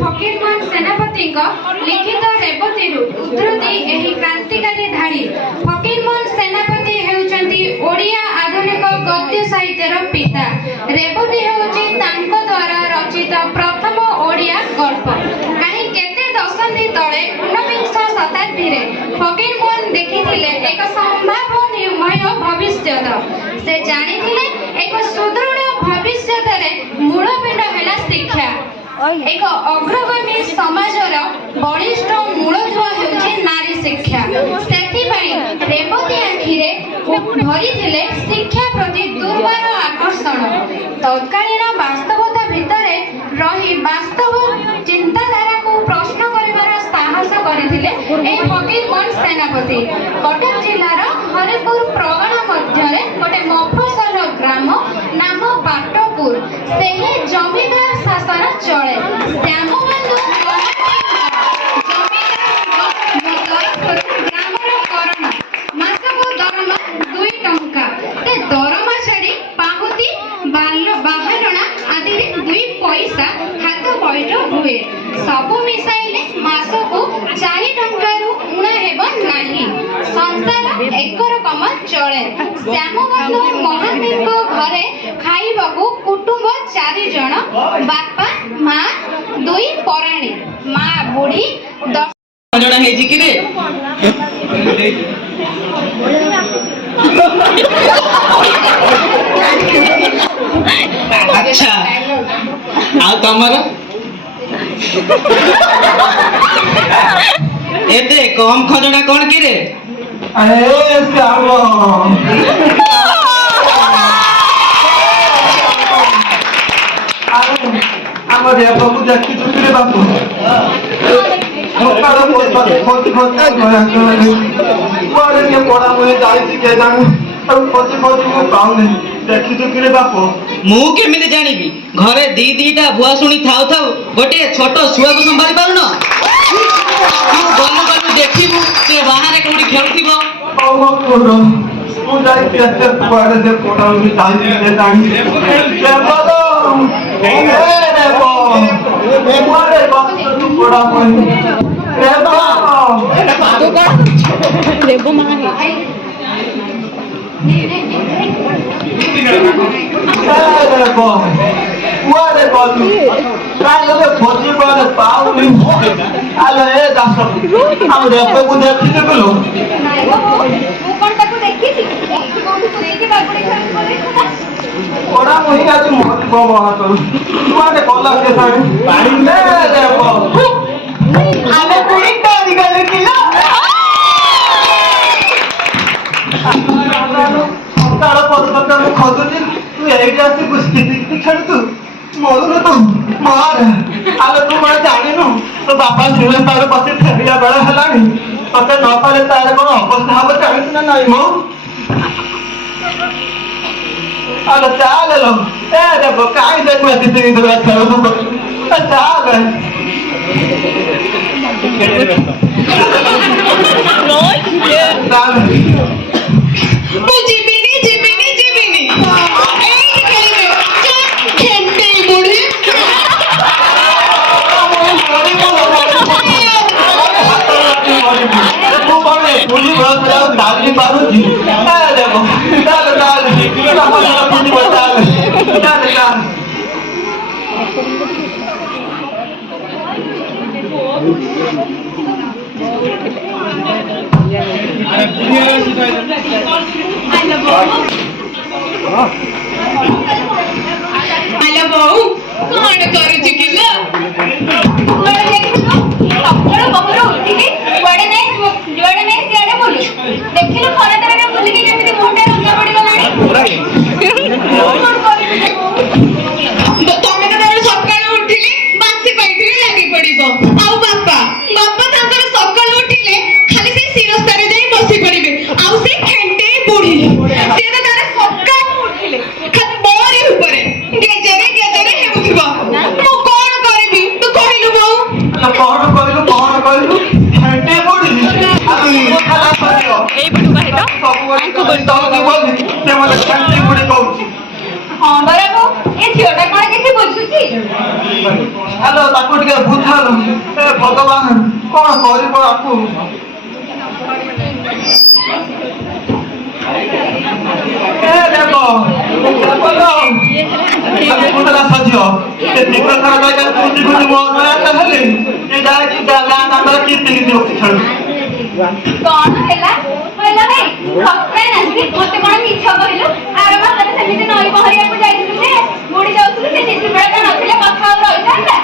फकीरमोहन सेनापति लिखित रेवती उद्धृति एही क्रांतिकारी धाड़ी। फकीरमोहन सेनापति हेउचंती ओडिया आधुनिक गद्य साहित्यर पिता। रेवती हेउची तांको द्वारा रचित प्रथम ओडिया गल्प। कहीं केते दशंधि तले 19 शताब्दी रे फकीरमोहन देखिथिले एक संभावनामय भविष्यत। से जानिथिले एक सुदृढ़ भविष्यत रे मूलपिंड हेला शिक्षा। एक अग्रगामी समाजर बलिष्ठ मूलधुआ हेउची नारी शिक्षा। सेथिपाई रेवती आखिरे भरिथिले शिक्षा प्रति दुर्बार आकर्षण। तत्कालीन वास्तवता भितरे रही वास्तव चिंताधारा को प्रश्न करिवार साहस करिथिले ए फकीरमोहन सेनापति। कटक जिल्लार हरिपुर प्रगण मध्यरे गोटे मफसल ग्राम नाम बाटपुर। सेही जमीदार शासन चले। श्यामबंधु ग्रामर करण मासको दरमा 2 टंका। ते दरमा छाड़ी पाहुती बाहरणा आदि 2 पैसा हाथ बैठ हुए। सबु मिसाइले मासको 4 टंकारु उणा हेब नाही। संसार एक रकम चले। श्यामबंधु महांतीको घरे खाइबाकू कुटुंब 4 जण। बापा माँ 2 पराणी। माँ बुढ़ी 10 जण हेजी कि रे। अच्छा आ तमर एते कम खजड़ा कोन कि रे। अरे श्याम आम रेप को देखी चुके बापू पढ़ा मुझे जाई के जाने देखी चुके बापू मु केमिति जानिबी घरे दीटा भुआ सुनी थाउ थाउ गोटे छोट छुआ को संभाली पारुन। तू गनु गनु देखिबू से बाहर कोडी खेलुथिबो। तू जाई केते पढ़े से पढ़ा मुझे जाई के जानी रे बाबा रे बाबा रे बाबा तू पढ़ा मुझे रे बाबा तू कौन रेबो मां है What about you? Try to get what you got a power in. I'll let us up. I'm there for the people. What I'm going to do more. You want to call up the time? I'm there. I'm a pretty daddy. तारा पदकता मु खदुनी तू एइटा से कुस्ती खेल तू मरु तू मार आले तू मार जानिनु तो बापा सिले तारे बसे फेरिया बेला हलानी तते न पाले तारे कोन अवस्था हो जानिस ना नाही मो आले चाले लो ए देखो काई देख में तिती तो खेल तू चाले डाली मारू जी देखो डाल डाल हेलो बहू कौन करूची किला बकरो बकरो उठिके बड़े ने सियाडे बोलू देखिलो खरा तरह बोली के केमिति मुंडा रंगा पड़ी गलानी तमे तो सकाळ उठिले बासी पाइथिले लागि पड़िबो आउ बापा तांकर सकाळ उठिले खाली से सिरस्तारे जाई बसी पड़िबे आउ से खेंटे बुढिले से तो तारे सकाळ उठिले खाली बोरी ऊपर गेजरे हेउथिबो ଭଗବାନ କଣ କରିବ ଆକୁ କଣ ହେଲା କହିଲା ଭାଇ ସକାଳେ ଆସିକି ମତେ କଣ ମିଛ କହିଲୁ ଆର ମାସରେ ସେମିତି ନଈ ପହଁରିବାକୁ ଯାଇଥିଲୁ ଯେ ବୁଡି ଯାଉଥିଲୁ ସେ ନିଧି ବେଳା ନଥିଲେ କଥା ଆଉ ରହିଥାନ୍ତା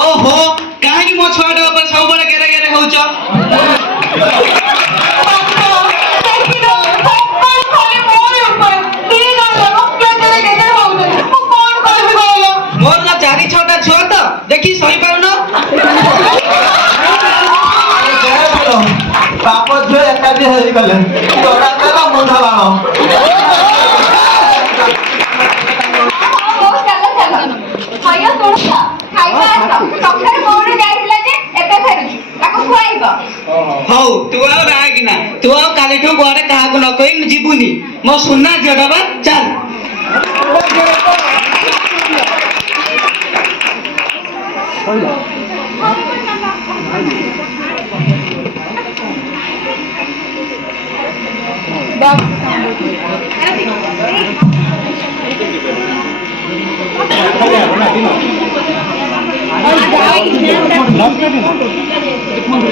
ଓହୋ କାହିଁକି ମୋ ଛୁଆଟା ଉପରେ ସବୁବେଳେ ଗେରେ ଗେରେ ହଉଛ ମୋର ନା 4-6ଟା ଛୁଆ ତ ଦେଖି ସହିପାରୁନ ବାପ ଝିଅ ଏକାଠି ହେଇଗଲେ ମୁଣ୍ଡ ବାଣ ଚାଲ ଚାଲ ହୟ ଶୁଣୁଛ ଖାଇବା ଆସ ସକାଳେ ବୋଉରେ ଯାଇଥିଲା ଯେ ଏବେ ଫେରୁଛି ତାକୁ ଖୁଆଇବ ହଉ ତୁ ଆଉ ରାଗିନା ତୁ ଆଉ କାଲିଠୁ ଘରେ କାହାକୁ ନ କହି ଯିବୁନି ମୋ ସୁନା ଝିଅଟା ବା ଚାଲ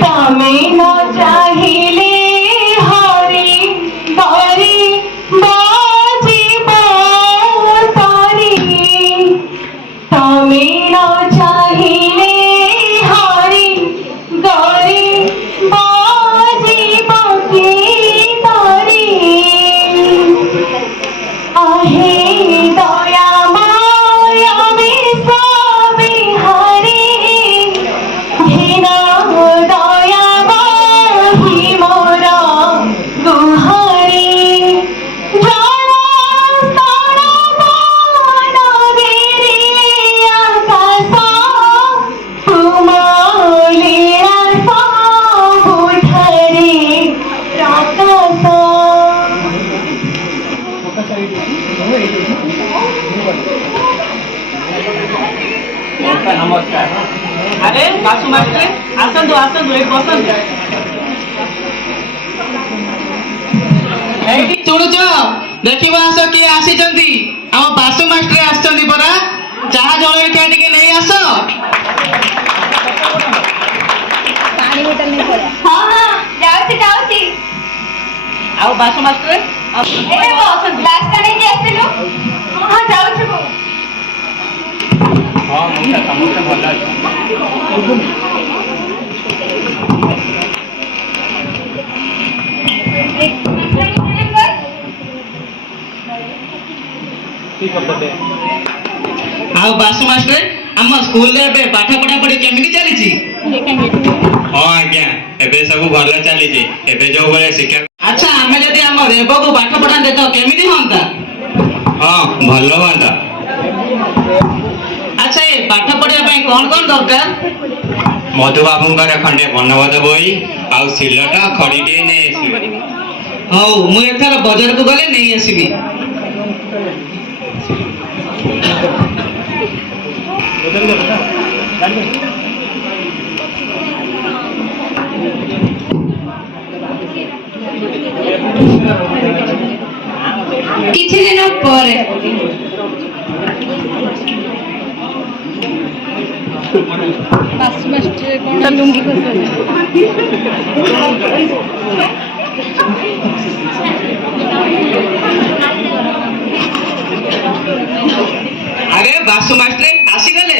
तमे न चाहिले हरि हरि बाजी बातारी तमे न चाहिले हरि गरी बाजी बाकी तारी आहे दया माया में सबे हरि भिना दया माही मोरा गुहारी जाना सारा बाना गिरी आकाशा तुमाले आसा बुठरी राकासा ନମସ୍କାର ଆରେ ବାସୁ ମାଷ୍ଟ୍ରେ ଆସନ୍ତୁ ଆସନ୍ତୁ ଏଠି ବସନ୍ତୁ ଏଇଠି ଶୁଣୁଛ ଦେଖିବ ଆସ କିଏ ଆସିଛନ୍ତି ଆମ ବାସୁ ମାଷ୍ଟ୍ରେ ଆସିଛନ୍ତି ପରା ଚାହା ଜଳଖିଆ ଟିକେ ନେଇ ଆସ ହଁ ହଁ ଯାଉଛି ଯାଉଛି ଆଉ ବାସୁ ମାଷ୍ଟ୍ରେ ଏଇଟା ଗ୍ଲାସଟା ନେଇକି ଆସିଲୁ ହଁ ଯାଉଛି ବୋଉ ହଁ ମଉସା ସମସ୍ତେ ଭଲ ଅଛି ଆଉ ବାସୁ ମାଷ୍ଟ୍ରେ ଆମ ସ୍କୁଲରେ ଏବେ ପାଠ ପଢାପଢି କେମିତି ଚାଲିଛି ହଁ ଆଜ୍ଞା ଏବେ ସବୁ ଭଲ ଚାଲିଛି ଏବେ ଯୋଉ ଭଳିଆ ଶିକ୍ଷା ଆଚ୍ଛା ଆମେ ଯଦି ଆମ ରେବକୁ ପାଠ ପଢାନ୍ତେ ତ କେମିତି ହୁଅନ୍ତା ହଁ ଭଲ ହୁଅନ୍ତା ଆଚ୍ଛା ଏ ପାଠ ପଢିବା ପାଇଁ କଣ କଣ ଦରକାର ମଧୁବାବୁଙ୍କର ଖଣ୍ଡେ ବର୍ଣ୍ଣବୋଧ ବହି ଆଉ ସିଲଟ ଖଡ଼ିଟିଏ ନେଇ ଆସିବେ ହଉ ମୁଁ ଏଥର ବଜାରକୁ ଗଲେ ନେଇ ଆସିବି କିଛି ଦିନ ପରେ ଲୁଙ୍ଗି ଆରେ ବାସୁ ମାଷ୍ଟ୍ରେ ଆସିଗଲେ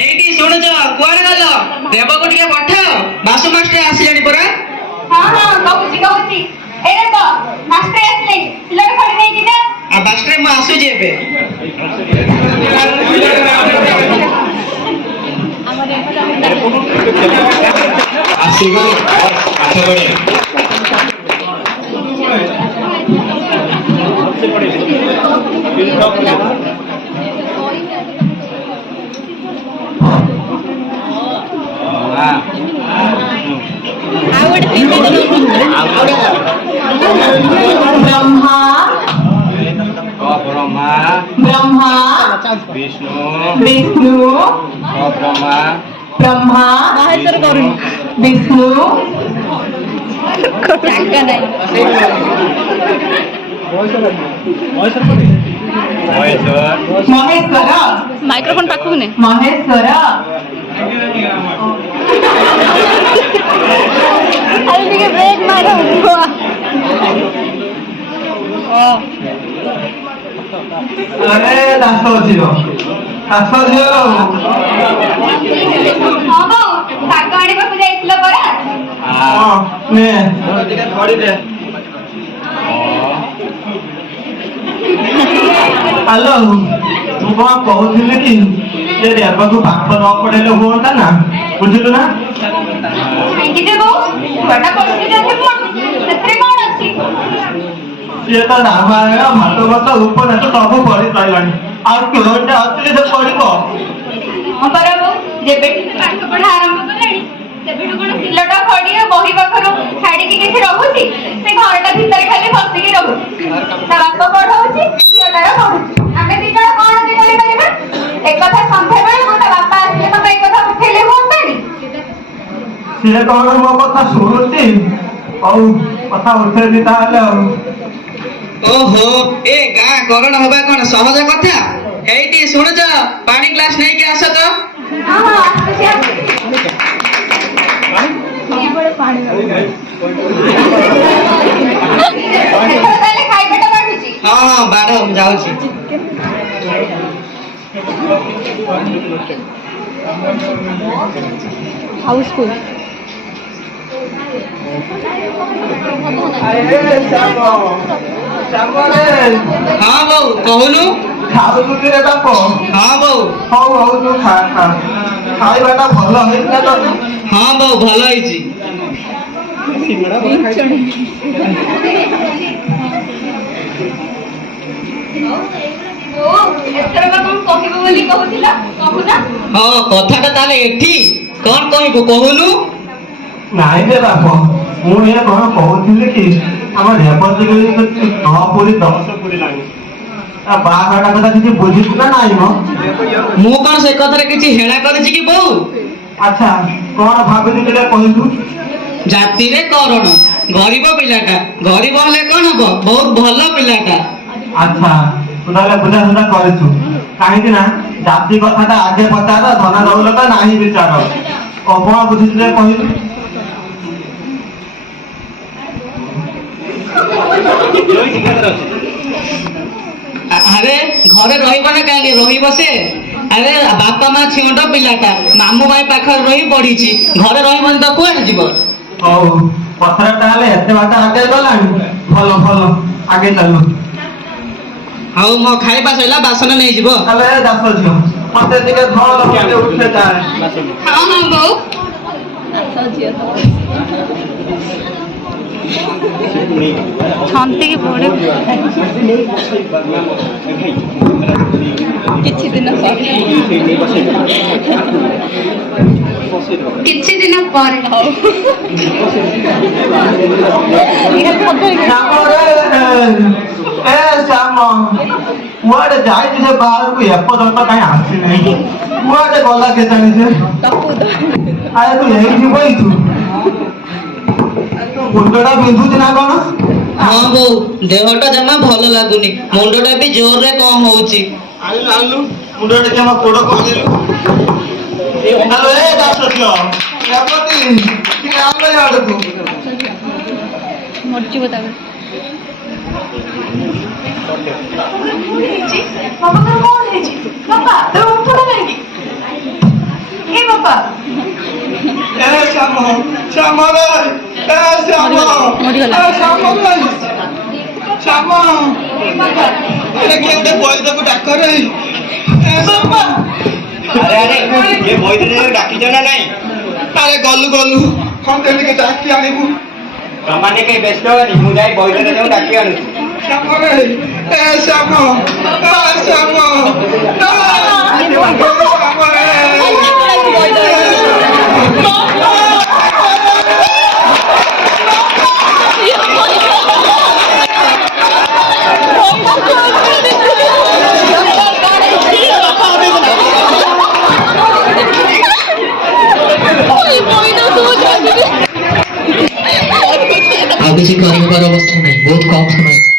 ଏଇଠି ଶୁଣୁଛ କୁଆଡେ ଗଲ ଦେବକୁ ଟିକେ ପଠାଅ ବାସୁ ମାଷ୍ଟ୍ରେ ଆସିଲେଣି ପରା ହଁ ହଁ କହୁଛି କହୁଛି ଏଇଟା ତ ମାଷ୍ଟର ଆସିଲେ ସିଲଟ ଖଡ଼ି ନେଇକି ଯା ଆଉ ମାଷ୍ଟ୍ରେ ମୁଁ ଆସୁଛି ଏବେ ଆସିଗଲେ ପାଠ ପଢିବା ब्रह्मा ब्रह्मा ब्रह्मा विष्णु विष्णु ब्रह्मा ब्रह्मा विष्णु महेश्वर महेश्वर माइक्रोफोन पाखु ने महेश्वर अरे ଟିକେ ब्रेक मारो अरे दास झियो हां बो ଶାଗ ଆଣିବାକୁ ଯାଇଥିଲ ପରା ହଁ ନେ ଟିକେ ଧରି ଦେ ହ୍ୟାଲୋ ମୁଁ କଣ କହୁଥିଲି କି ଯେ ରେବାକୁ ପାଠ ନ ପଢେଇଲେ ହୁଅନ୍ତା ନା ବୁଝିଲୁ ନା କାହିଁକି ଯେ ବୋଉ ଛୁଆଟା ପଢୁଛି ଯଦି ପଢୁ ସେଥିରେ କଣ ଅଛି ସିଏ ତ ରାମାୟଣ ଭାଗବତ ଉପନ୍ୟାସ ସବୁ ପଢି ସାରିଲାଣି ଆଉ କେଉଁଟା ଅଛି ଯେ ପଢିବ ହଁ ପରା ବୋଉ ଯେବେଠୁ ସେ ପାଠ ପଢା ଆରମ୍ଭ କଲାଣି ସେବେଠୁ କଣ ସିଲଟ ଖଡି ଆଉ ବହି ପାଖରୁ ଛାଡିକି କିଛି ରହୁଛି ସେ ଘରଟା ଭିତରେ ଖାଲି ବସିକି ରହୁଛି ତା ବାପ ପଢଉଛି ଝିଅ ତାର ପଢୁଛି ଆମେ ଦି ଜଣ କଣ ଯେ କରିପାରିବା ଏକଥା ସନ୍ଧ୍ୟା ବେଳକୁ ତା ବାପା ଆସିଲେ ତମେ ଏ କଥା ଉଠେଇଲେ ହୁଅନ୍ତାନି ସିଏ କଣ ମୋ କଥା ଶୁଣୁଛି ହଉ କଥା ଉଠେଇବି ତାହେଲେ ଆଉ ଓହୋ ଏ ଗାଁ କରଣ ହବା କଣ ସହଜ କଥା ଏଇଠି ଶୁଣୁଛ ପାଣି ଗ୍ଲାସ ନେଇକି ଆସ ତ ହଁ ହଁ ଆସୁଛି ଆସୁଛି ଏଥର ତାହେଲେ ଖାଇବାଟା ବାଢୁଛି ହଁ ହଁ ବାଢ ମୁଁ ଯାଉଛି ହାଉସଫୁଲ ହଁ ବୋଉ କହୁନୁ ଖାଉଛୁ କି ରେ ବାପ ହଁ ବୋଉ ହଉ ହଉ ତୁ ଖା ଖା ଖାଇବାଟା ଭଲ ହେଇଥିଲା ତ ହଁ ବୋଉ ଭଲ ହେଇଛି ଏଥର କଣ କହିବ ବୋଲି କହୁଥିଲ କହୁନା ହଁ କଥାଟା ତାହେଲେ ଏଠି କଣ କହିବୁ କହୁନୁ ନାଇଁ ଯେ ବାପ ମୁଁ ଏ କଣ କହୁଥିଲି କି ଆମ ରେବତୀ 9 ପୁରୀ 10 ପୁରିଲାଣି ଆଉ ବାହାଘରଟା କଥା କିଛି ବୁଝିଛୁ ନା ନାଇଁ ମ ମୁଁ କଣ ସେ କଥାରେ କିଛି ହେଳା କରିଛି କି ବୋଉ ଆଚ୍ଛା କଣ ଭାବିଲି ଟିକେ କହିଲୁ ଜାତିରେ କରଣ ଗରିବ ପିଲାଟା ଗରିବ ହେଲେ କଣ ହବ ବହୁତ ଭଲ ପିଲାଟା ଆଚ୍ଛା ତୁ ତାହେଲେ ବୁଝାସୁଝା କରିଛୁ କାହିଁକି ନା ଜାତି କଥାଟା ଆଗେ ପଚାର ଧନ ଦୌଲତ ନାହିଁ ବିଚାର କଣ ବୁଝିଛୁ ଟିକେ କହିଲୁ ଆରେ ଘରେ ରହିବ ନା କାହିଁକି ରହିବ ସେ ଆରେ ବାପା ମା ଛିଅଣ୍ଟ ପିଲାଟା ମାମୁଁ ମାଇଁ ପାଖରେ ରହି ପଢିଛି ଘରେ ରହିବନି ତ କୁଆଡେ ଯିବ ହଉ ପଥର ତାହେଲେ ଏତେ ବାଟ ଆଗେଇ ଗଲାଣି ଭଲ ଭଲ ଆଗେଇ ଚାଲୁ ଆଉ ମୋ ଖାଇବା ସରିଲା ବାସନ ନେଇଯିବ ତାହେଲେ ଦାସ ଝିଅ ମତେ ଟିକେ ଧଳ ଟିକେ ଉଠେ ଯାଏ ହଁ ହଁ ବୋଉ ଛନ୍ତିକି ପଡେ କିଛି ଦିନ ପରେ ଏ ଶ୍ୟାମ କୁଆଡେ ଯାଇଛି ସେ ବାହାରକୁ ଏପର୍ଯ୍ୟନ୍ତ କାହିଁ ଆସିନାହିଁ କୁଆଡେ ଗଲା କେଜାଣି ସେ ଆରେ ତୁ ଏଇଠି ବଇଛୁ ତୋ ମୁଣ୍ଡଟା ବିନ୍ଧୁଛି ନା କଣ ହଁ ବୋଉ ଦେହଟା ଜମା ଭଲ ଲାଗୁନି ମୁଣ୍ଡଟା ବି ଜୋରରେ କଣ ହଉଛି ଆଣିଲୁ ଆଣିଲୁ ମୁଣ୍ଡ ଟିକେ ମୋ ଗୋଡ କହିଦେଲୁ ଆଲୋ ଏ ଦାସ ଝିଅ ରେବତୀ ଟିକେ ଆଲୋ ଇଆଡକୁ ମରିଯିବ ତାପରେ ବାପାଙ୍କର କଣ ହେଇଛି ବାପା ତୋର ଉଠୁନ କାହିଁକି ଏ ବାପା ଏ ଶ୍ୟାମ ଶ୍ୟାମ ରେ ଏ ଶ୍ୟାମ ଶ୍ୟାମ ରେ ଶ୍ୟାମ ଆରେ କିଏ ଗୋଟେ ବୈଦକୁ ଡାକରେ ଏ ଶ୍ୟାମ ଆରେ ଆରେ ଏ ବୈଦ୍ୟ ଡାକିଛ ନା ନାଇଁ ଆରେ ଗଲୁ ଗଲୁ ଖଣ୍ଡେ ଟିକେ ଡାକି ଆଣିବୁ ତମାନେ କେହି ବ୍ୟସ୍ତ ହବନି ମୁଁ ଯାଇ ବୈଦ୍ୟ ଯେଉଁ ଡାକି ଆଣୁଛି ଶ୍ୟାମ ରେ ଏ ଶ୍ୟାମ ଶ୍ୟାମ Thank you. ଆଉ କିଛି କରିବାର ଅବସ୍ଥା ନାହିଁ, ବହୁତ କମ ସମୟ।